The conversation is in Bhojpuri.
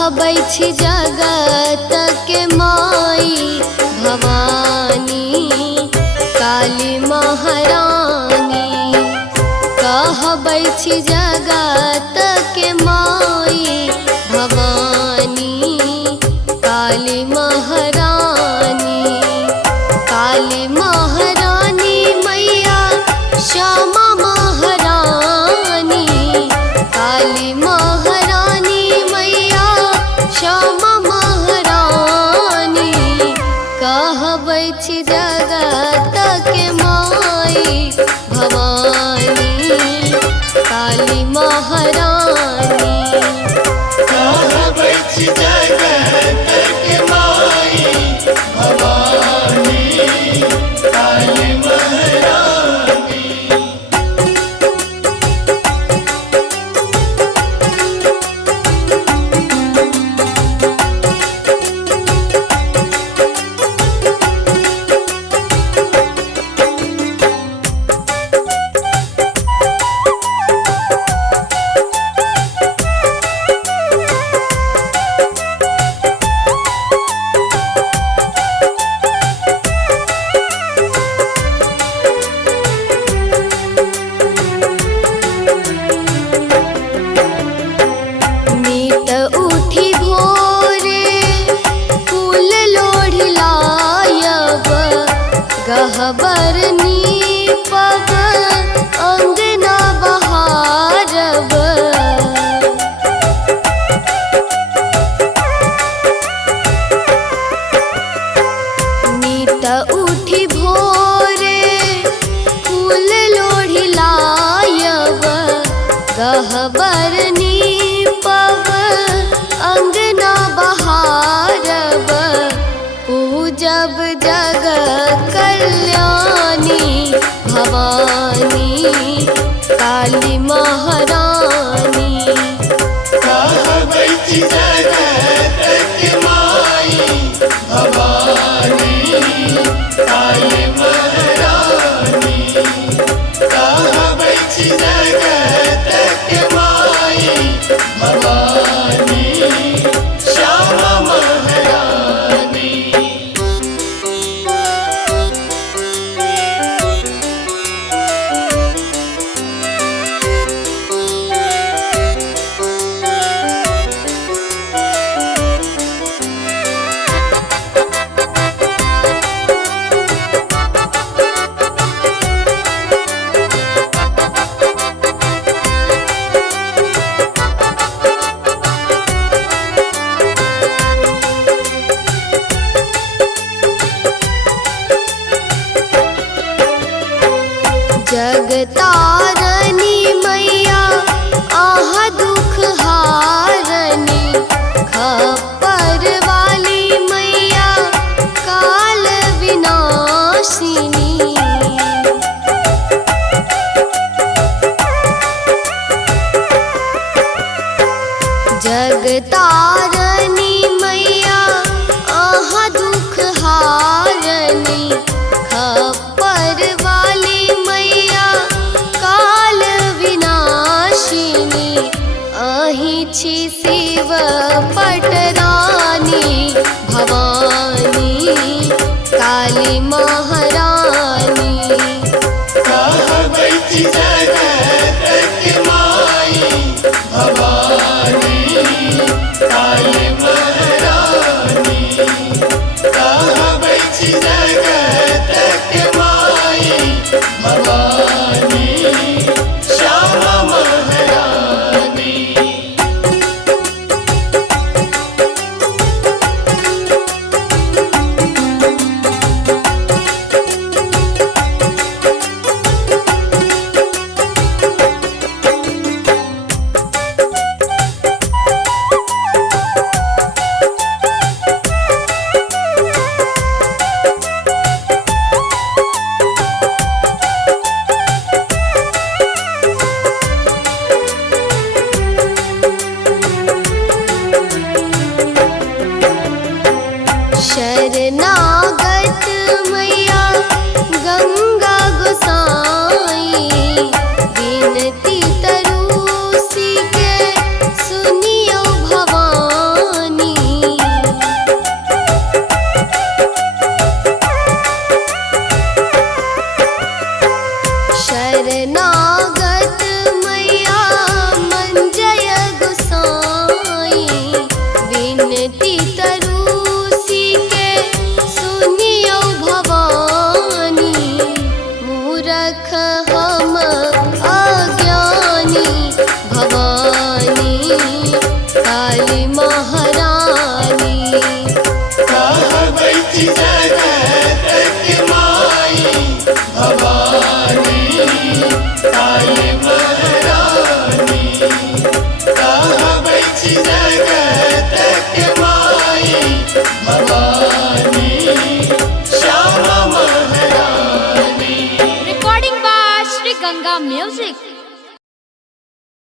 कहबै छी जगत के माई भवानी काली महारानी। कहबै छी जगत के माई भवानी काली महारानी। काली महारानी मैया श्यामा महारानी। काली महारानी मैया श्यामा महारानी। कहबै छी जगत के माई भवानी काली महारानी। कहबै छी जगत के माई भवानी काली महारानी। गहबर नीपब अंगना बहारब। नीत उठी भोरे फूल लोढ़ी लायब। गहबर नीपब अंगना बहारब। पूजब जग कल्याणी भवानी काली महारानी। कहबै छी जगत के माई भवानी काली महारानी। कहबै छी जगत के माई भवानी श्यामा महारानी। जगतारनी मैया आह दुख हारनी। खप्पर वाली मैया काल विनाशिनी। जगतारनी मैया आह दुख हारनी। खप्पर वाली मैया काल विनाशिनी। अहि छी शिव पटरानी भवानी काली महारानी। कहबै छी जगत के माई भवानी काली मैया मंजय गोसाई विनती तरुसी के सुनियो भवानी मूरख हम अज्ञानी भवानी काली महारानी कहबै छी